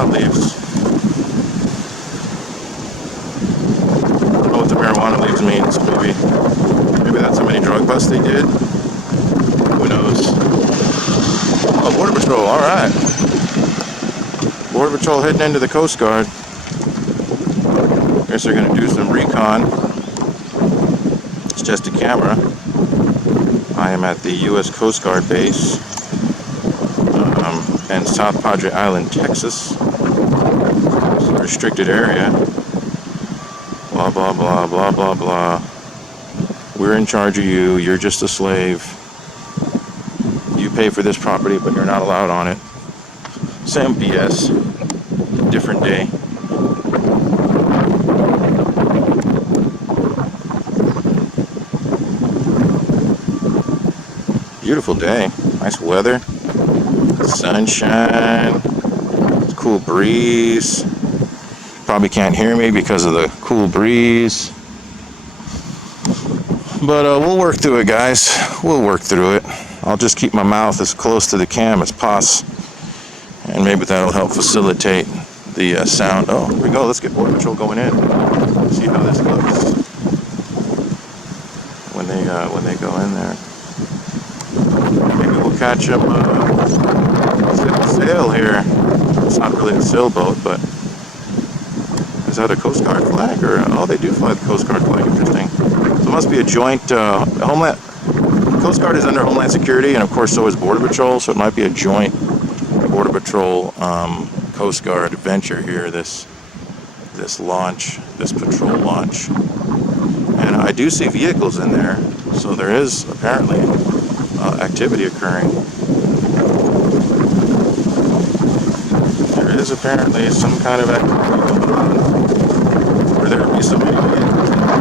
marijuana leaves. I don't know what the marijuana leaves means. Maybe that's how many drug busts they did. Who knows? Oh, Border Patrol, alright. Border Patrol heading into the Coast Guard. Guess they're going to do some recon. It's just a camera. I am at the U.S. Coast Guard base in South Padre Island, Texas. It's a restricted area. Blah, blah, blah, blah, blah, blah. We're in charge of you. You're just a slave. You pay for this property, but you're not allowed on it. Same BS. Different day. Beautiful day. Nice weather. Sunshine. Cool breeze. Probably can't hear me because of the cool breeze. But we'll work through it, guys. We'll work through it. I'll just keep my mouth as close to the cam as possible. And maybe that'll help facilitate the sound. Oh, here we go. Let's get Border Patrol going in. See how this looks when they go in there. Maybe we'll catch them setting sail here. It's not really a sailboat, but is that a Coast Guard flag? Or oh, they do fly the Coast Guard flag. Interesting. So it must be a joint Homeland. Coast Guard is under Homeland Security, and of course so is Border Patrol. So it might be a joint Border Patrol Coast Guard adventure here. This launch, this patrol launch, and I do see vehicles in there. So there is apparently activity occurring. There is apparently some kind of activity going on. Or there would be so many vehicles in there.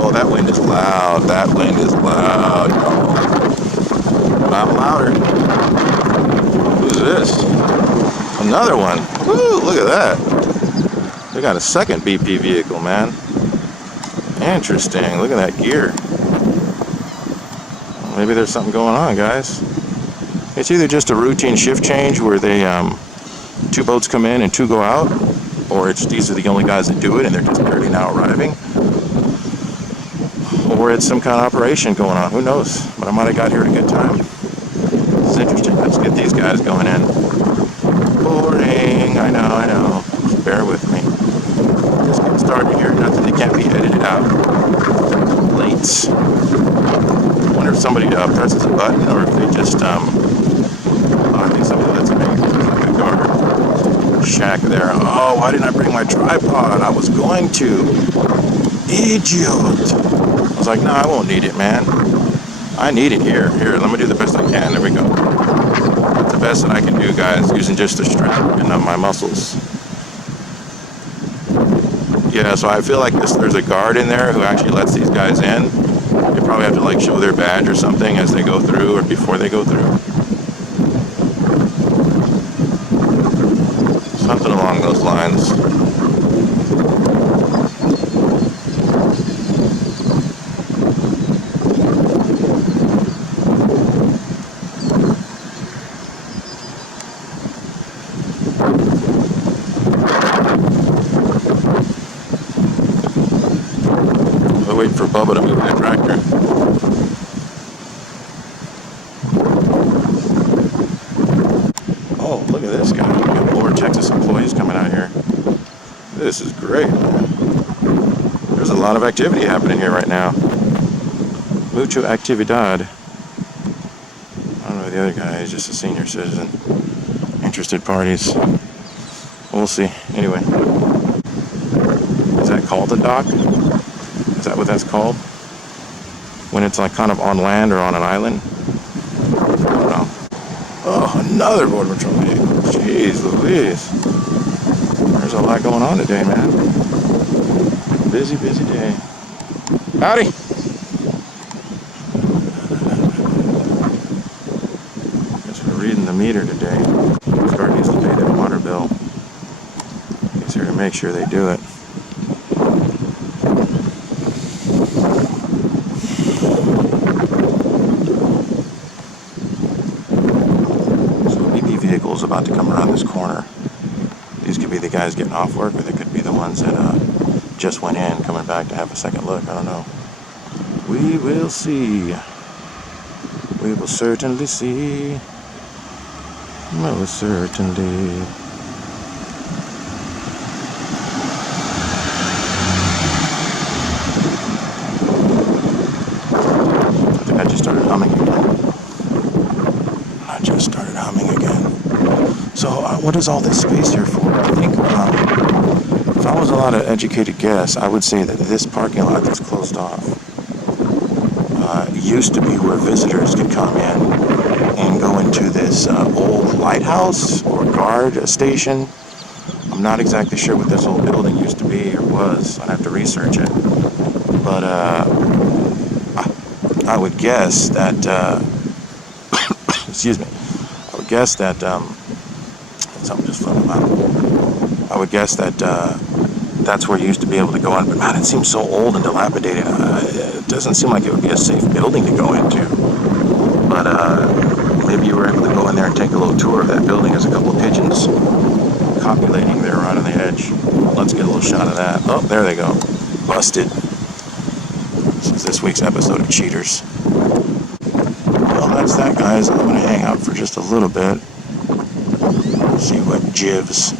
Oh, that wind is loud. That wind is loud. Not louder. Who's this? Another one. Woo, look at that. They got a second BP vehicle, man. Interesting. Look at that gear. Maybe there's something going on, guys. It's either just a routine shift change where they two boats come in and two go out, or it's these are the only guys that do it and they're just barely now arriving, or it's some kind of operation going on. Who knows? But I might have got here at a good time. It's interesting. Let's get these guys going in. Boring. I know. Just bear with me. Just get started here. Nothing that can't be edited out. Late. I wonder if somebody presses a button or if they just, I think somebody lets me. There's like a guard shack there. Oh, why didn't I bring my tripod? I was going to. Idiot. I was like, no, I won't need it, man. I need it here. Here, let me do the best I can. There we go. That's the best that I can do, guys, using just the strap and my muscles. Yeah, so I feel like there's a guard in there who actually lets these guys in. They probably have to like show their badge or something as they go through or before they go through. Something along those lines. We're waiting for Bubba to move that tractor. Oh, look at this guy. We got more Texas employees coming out here. This is great. There's a lot of activity happening here right now. Mucho actividad. I don't know the other guy. He's just a senior citizen. Interested parties. We'll see. Anyway. Is that called a dock? Is that what that's called? When it's like kind of on land or on an island? I don't know. Oh, another Border Patrol vehicle. Jeez Louise. There's a lot going on today, man. Busy, busy day. Howdy. Guess we're reading the meter today. Coast Guard needs to pay their water bill. He's here to make sure they do it. about to come around this corner. These could be the guys getting off work, or they could be the ones that just went in, coming back to have a second look. I don't know. We will see. We will certainly see. Most certainly. I think I just started humming again. So what is all this space here for? I think if I was allowed an educated guess, I would say that this parking lot that's closed off used to be where visitors could come in and go into this old lighthouse or guard station. I'm not exactly sure what this old building used to be or was. I'd have to research it. But I would guess that, excuse me, I would guess that, something just flew out. I would guess that that's where you used to be able to go in. But man, it seems so old and dilapidated. It doesn't seem like it would be a safe building to go into. But maybe you were able to go in there and take a little tour of that building. There's a couple of pigeons copulating there right on the edge. Let's get a little shot of that. Oh, there they go. Busted. This is this week's episode of Cheaters. Well, that's that, guys. I'm going to hang out for just a little bit. See what jivs.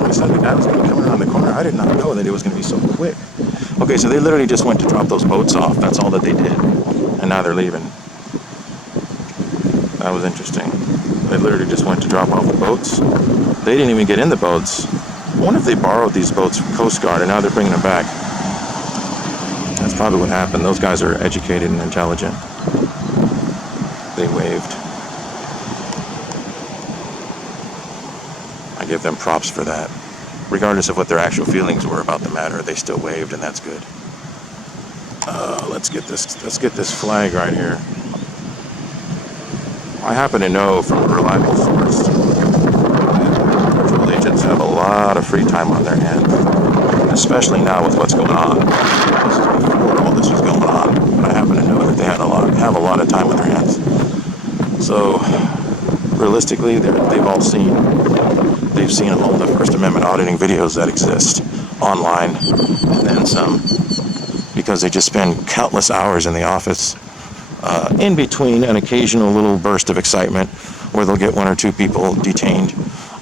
I said the guy was going to come around the corner. I did not know that it was going to be so quick. Okay, so they literally just went to drop those boats off. That's all that they did. And now they're leaving. That was interesting. They literally just went to drop off the boats. They didn't even get in the boats. I wonder if they borrowed these boats from Coast Guard and now they're bringing them back. That's probably what happened. Those guys are educated and intelligent. They waved. I give them props for that. Regardless of what their actual feelings were about the matter, they still waved, and that's good. Let's get this flag right here. I happen to know from a reliable source that patrol agents have a lot of free time on their hands, especially now with what's going on. This is before all this was going on, but I happen to know that they have a lot of time on their hands. So, realistically, they've seen all the First Amendment auditing videos that exist online, and then some, because they just spend countless hours in the office. In between an occasional little burst of excitement where they'll get one or two people detained,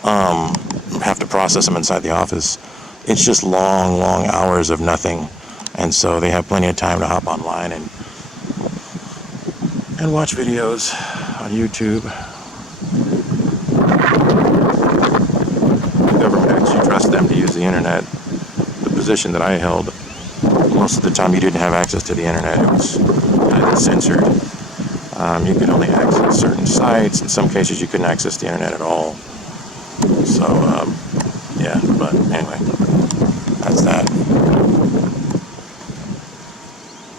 have to process them inside the office. It's just long hours of nothing, and so they have plenty of time to hop online and watch videos on YouTube. The government actually trusts them to use the internet. The position that I held, most of the time you didn't have access to the internet. It was kind of censored. You could only access certain sites. In some cases, you couldn't access the internet at all. So, yeah, but anyway, that's that.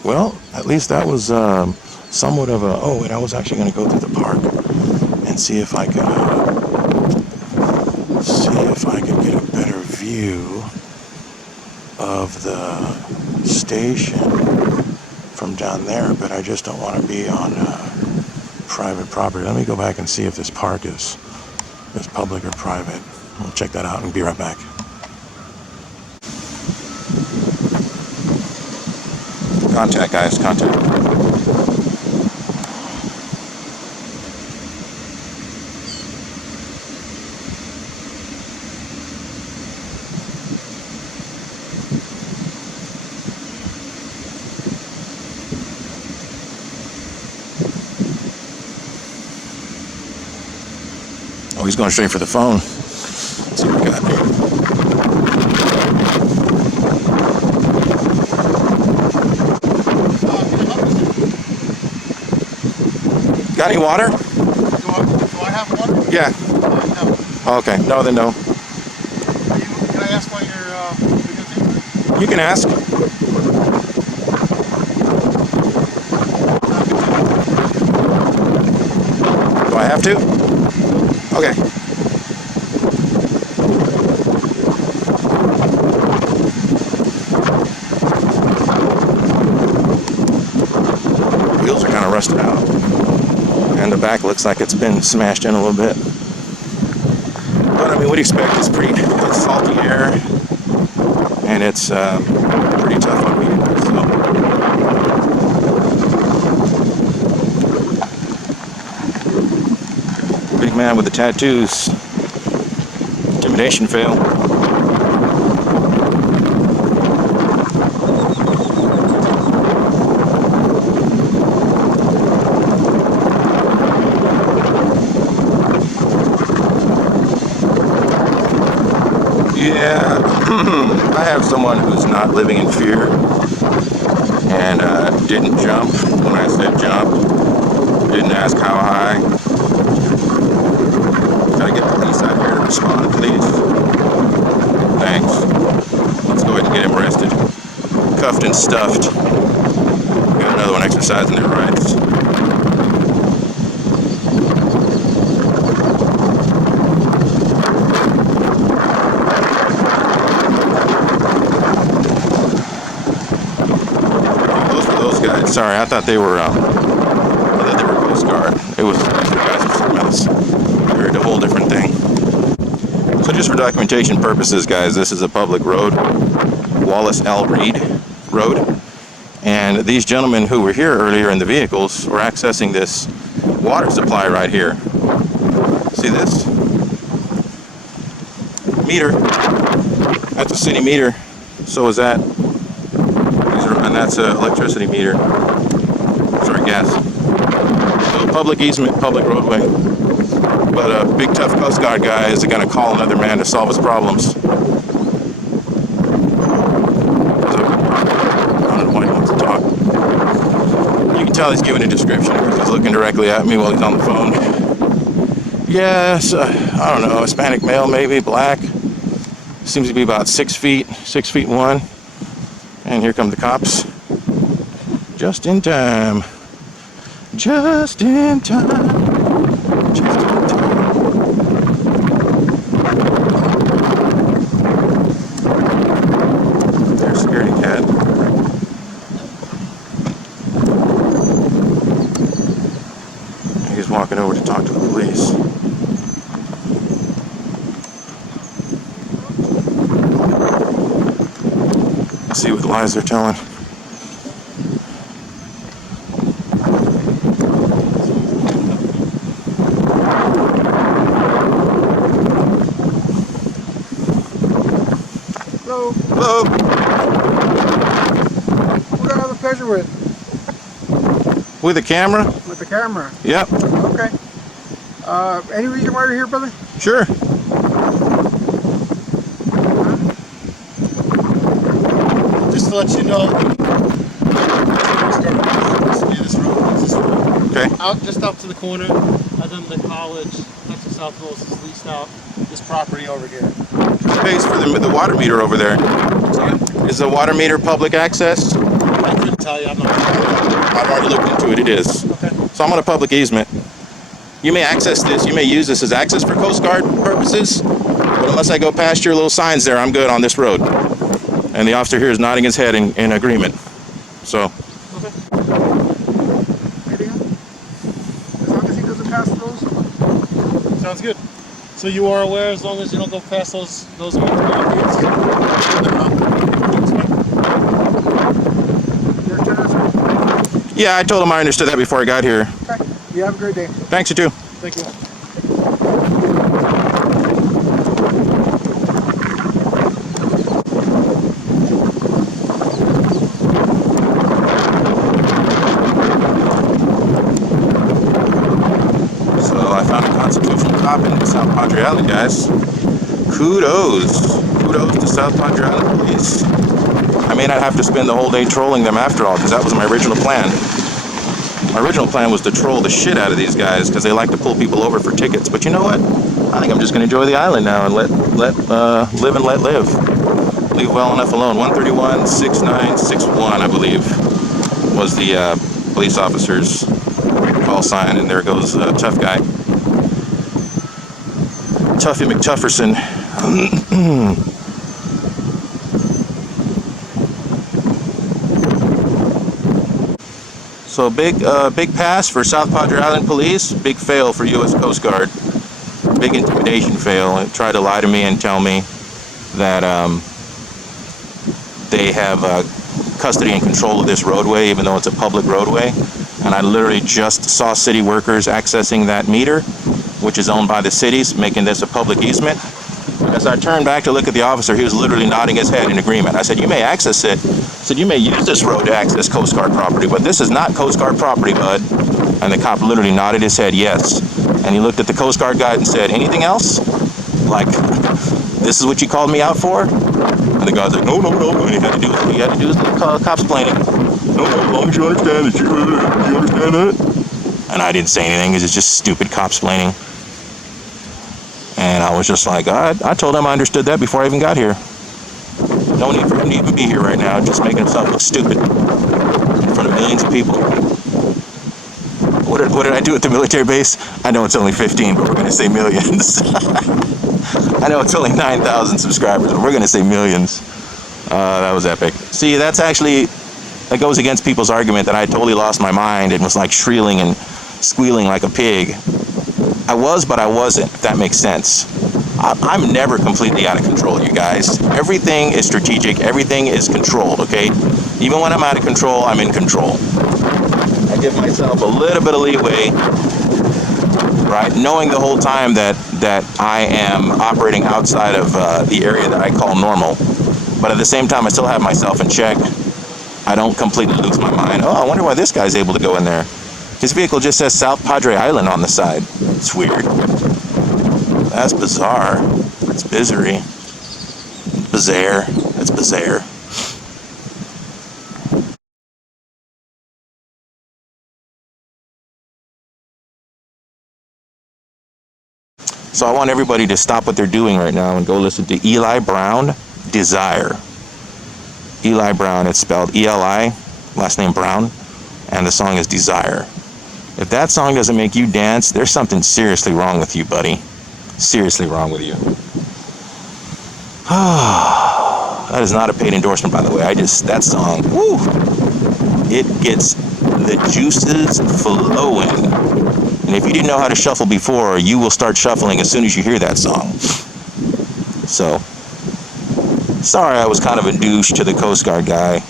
Well, at least that was somewhat of a... Oh, and I was actually going to go through the park and see if I could get a better view of the station from down there, but I just don't want to be on private property. Let me go back and see if this park is public or private. We'll check that out and be right back. Contact, guys, contact. Oh, he's going straight for the phone. Let's see what we got here. Got any water? Do I have water? Yeah. No. Okay. No, then no. Can I ask why you're You can ask. Do I have to? Okay. Wheels are kind of rusted out. And the back looks like it's been smashed in a little bit. But I mean, what do you expect? It's salty air. And it's pretty tough on vehicles, so. Big man with the tattoos. Intimidation fail. Yeah, I have someone who's not living in fear and didn't jump when I said jump. Didn't ask how high. Gotta get the police out here to respond, please. Thanks. Let's go ahead and get him arrested. Cuffed and stuffed. Got another one exercising their rights. Sorry, I thought they were Coast Guard. It was guys from something else. They're a whole different thing. So just for documentation purposes, guys, this is a public road, Wallace L. Reed Road, and these gentlemen who were here earlier in the vehicles were accessing this water supply right here. See this? Meter. That's a city meter. So is that. And that's an electricity meter. Sorry, gas. So public easement, public roadway. But a big tough Coast Guard guy is going to call another man to solve his problems. So, I don't know why he wants to talk. You can tell he's giving a description because he's looking directly at me while he's on the phone. Yes, I don't know, Hispanic male maybe, black. Seems to be about 6 feet, 6'1". And here come the cops. Just in time. Just in time. Just in time. There's a security cat. He's walking over to talk to the police. See what lies they're telling. Hello. Hello. Who do I have the pleasure with? With a camera? With the camera. Yep. Okay. Any reason why you're here, brother? Sure. Just to let you know, Okay. just out to the corner, other than the college, Texas South Rolls is leased out this property over here. Who pays for the water meter over there? Sorry? Is the water meter public access? I couldn't tell you, I'm not sure. I've already looked into it. It is. Okay. So I'm on a public easement. You may access this. You may use this as access for Coast Guard purposes, but unless I go past your little signs there, I'm good on this road. And the officer here is nodding his head in agreement. So. Okay. Anything else? As long as he doesn't pass those? Sounds good. So you are aware, as long as you don't go past those barricades? Your turn, sir. Yeah, I told him I understood that before I got here. Okay. You have a great day. Thanks, you too. Thank you. So I found a constitutional cop in South Padre Island, guys. Kudos. Kudos to South Padre Island police. I may not have to spend the whole day trolling them after all, because that was my original plan. My original plan was to troll the shit out of these guys because they like to pull people over for tickets. But you know what? I think I'm just going to enjoy the island now and live and let live. Leave well enough alone. 131-6961, I believe, was the police officer's call sign. And there goes Tough Guy. Tuffy McTufferson. So big pass for South Padre Island Police. Big fail for U.S. Coast Guard. Big intimidation fail. They tried to lie to me and tell me that they have custody and control of this roadway, even though it's a public roadway. And I literally just saw city workers accessing that meter, which is owned by the cities, making this a public easement. As I turned back to look at the officer, he was literally nodding his head in agreement. I said, you may access it. I said, you may use this road to access Coast Guard property, but this is not Coast Guard property, bud. And the cop literally nodded his head, yes. And he looked at the Coast Guard guy and said, anything else? Like, this is what you called me out for? And the guy's like, no. And he had to do his cops planning. No, as long as you understand that you understand that? And I didn't say anything because it's just stupid cops planning. And I was just like, I told him I understood that before I even got here. No need for him to even be here right now, just making himself look stupid in front of millions of people. What did I do at the military base? I know it's only 15, but we're going to say millions. I know it's only 9,000 subscribers, but we're going to say millions. That was epic. See, that goes against people's argument that I totally lost my mind and was like shrilling and squealing like a pig. I was, but I wasn't, if that makes sense. I'm never completely out of control, you guys. Everything is strategic. Everything is controlled, okay? Even when I'm out of control, I'm in control. I give myself a little bit of leeway, right? Knowing the whole time that I am operating outside of the area that I call normal. But at the same time, I still have myself in check. I don't completely lose my mind. Oh, I wonder why this guy's able to go in there. His vehicle just says South Padre Island on the side. It's weird. That's bizarre. It's bizarre. Bizarre. That's bizarre. So I want everybody to stop what they're doing right now and go listen to Eli Brown, Desire. Eli Brown, it's spelled E-L-I, last name Brown, and the song is Desire. If that song doesn't make you dance, there's something seriously wrong with you, buddy. Seriously wrong with you. That is not a paid endorsement, by the way. That song, woo, it gets the juices flowing. And if you didn't know how to shuffle before, you will start shuffling as soon as you hear that song. So, sorry I was kind of a douche to the Coast Guard guy.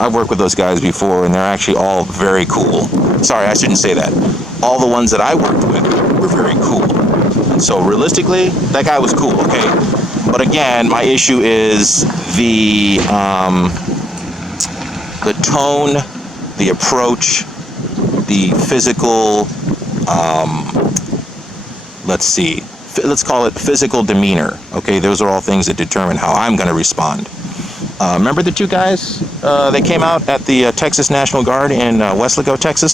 I've worked with those guys before, and they're actually all very cool. Sorry, I shouldn't say that. All the ones that I worked with were very cool. And so realistically, that guy was cool, okay? But again, my issue is the tone, the approach, the physical, let's call it physical demeanor, okay? Those are all things that determine how I'm going to respond. Remember the two guys? They came out at the Texas National Guard in Weslaco, Texas?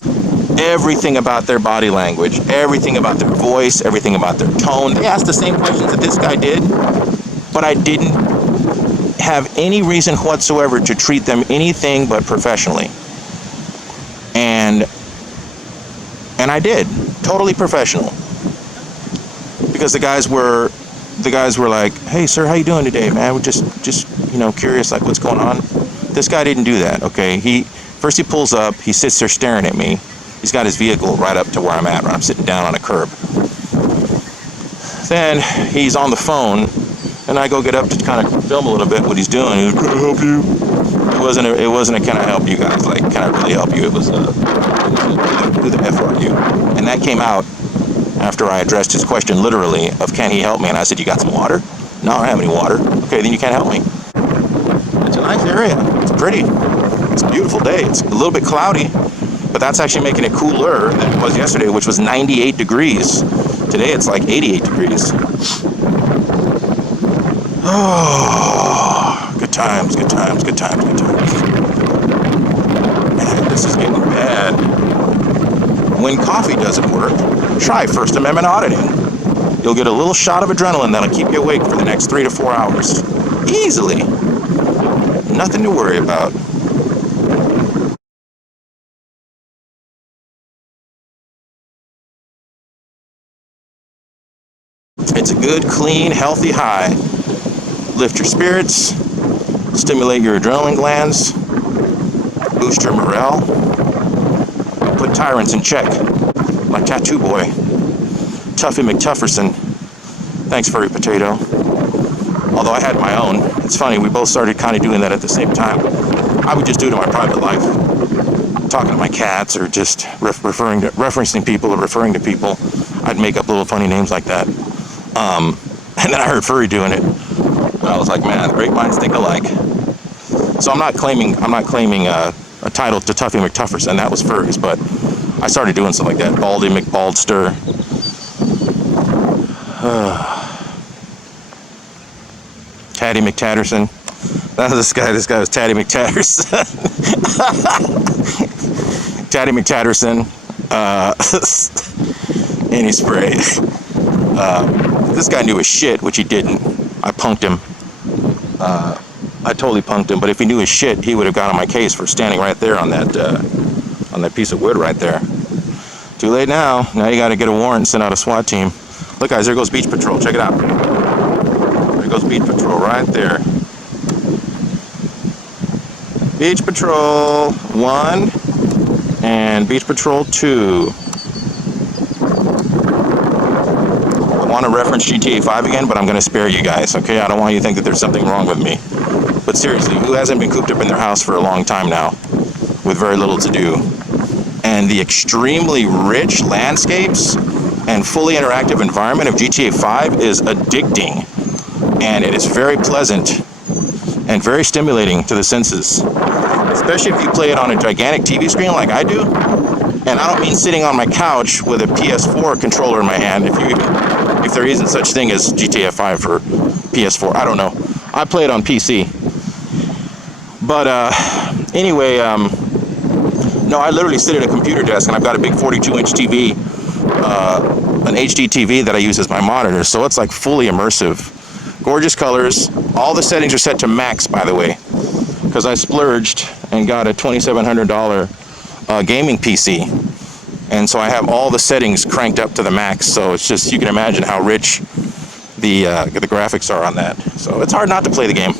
Everything about their body language, everything about their voice, everything about their tone. They asked the same questions that this guy did, but I didn't have any reason whatsoever to treat them anything but professionally. And I did, totally professional. Because the guys were like, hey sir, how you doing today, man? We're just curious, like, what's going on? This guy didn't do that, okay? First he pulls up, he sits there staring at me. He's got his vehicle right up to where I'm at, where I'm sitting down on a curb. Then he's on the phone, and I go get up to kind of film a little bit what he's doing. He's like, can I help you? It wasn't a can I help you guys, like, can I really help you? It was who the F are you? And that came out after I addressed his question literally of can he help me? And I said, you got some water? No, I don't have any water. Okay, then you can't help me. It's a nice area. It's pretty. It's a beautiful day. It's a little bit cloudy, but that's actually making it cooler than it was yesterday, which was 98 degrees. Today it's like 88 degrees. Oh, good times, good times, good times, good times. Man, this is getting bad. When coffee doesn't work, try First Amendment auditing. You'll get a little shot of adrenaline that'll keep you awake for the next 3 to 4 hours. Easily. Nothing to worry about. It's a good, clean, healthy high. Lift your spirits, stimulate your adrenaline glands, boost your morale, put tyrants in check, like Tattoo Boy, Tuffy McTufferson. Thanks, Furry Potato. Although I had my own. It's funny, we both started kind of doing that at the same time. I would just do it in my private life, talking to my cats or just referencing people or referring to people. I'd make up little funny names like that. And then I heard Furry doing it. And I was like, man, great minds think alike. So I'm not claiming a title to Tuffy McTufferson. That was Furry's, but I started doing stuff like that. Baldy McBaldster. Tatty McTatterson. This guy was Tatty McTatterson. Tatty McTatterson. Any spray. This guy knew his shit, which he didn't. I punked him. I totally punked him, but if he knew his shit, he would have got on my case for standing right there on that piece of wood right there. Too late now. Now you gotta get a warrant and send out a SWAT team. Look guys, there goes Beach Patrol. Check it out. There goes Beach Patrol right there. Beach Patrol 1 and Beach Patrol 2. I want to reference GTA 5 again, but I'm going to spare you guys, okay? I don't want you to think that there's something wrong with me. But seriously, who hasn't been cooped up in their house for a long time now with very little to do? And the extremely rich landscapes and fully interactive environment of GTA 5 is addicting. And it is very pleasant and very stimulating to the senses. Especially if you play it on a gigantic TV screen like I do. And I don't mean sitting on my couch with a PS4 controller in my hand, if there isn't such thing as GTA 5 for PS4. I don't know. I play it on PC. But anyway, no, I literally sit at a computer desk and I've got a big 42-inch TV, an HD TV that I use as my monitor. So it's like fully immersive. Gorgeous colors. All the settings are set to max, by the way, because I splurged and got a $2,700 gaming PC. And so I have all the settings cranked up to the max. So it's just, you can imagine how rich the graphics are on that. So it's hard not to play the game.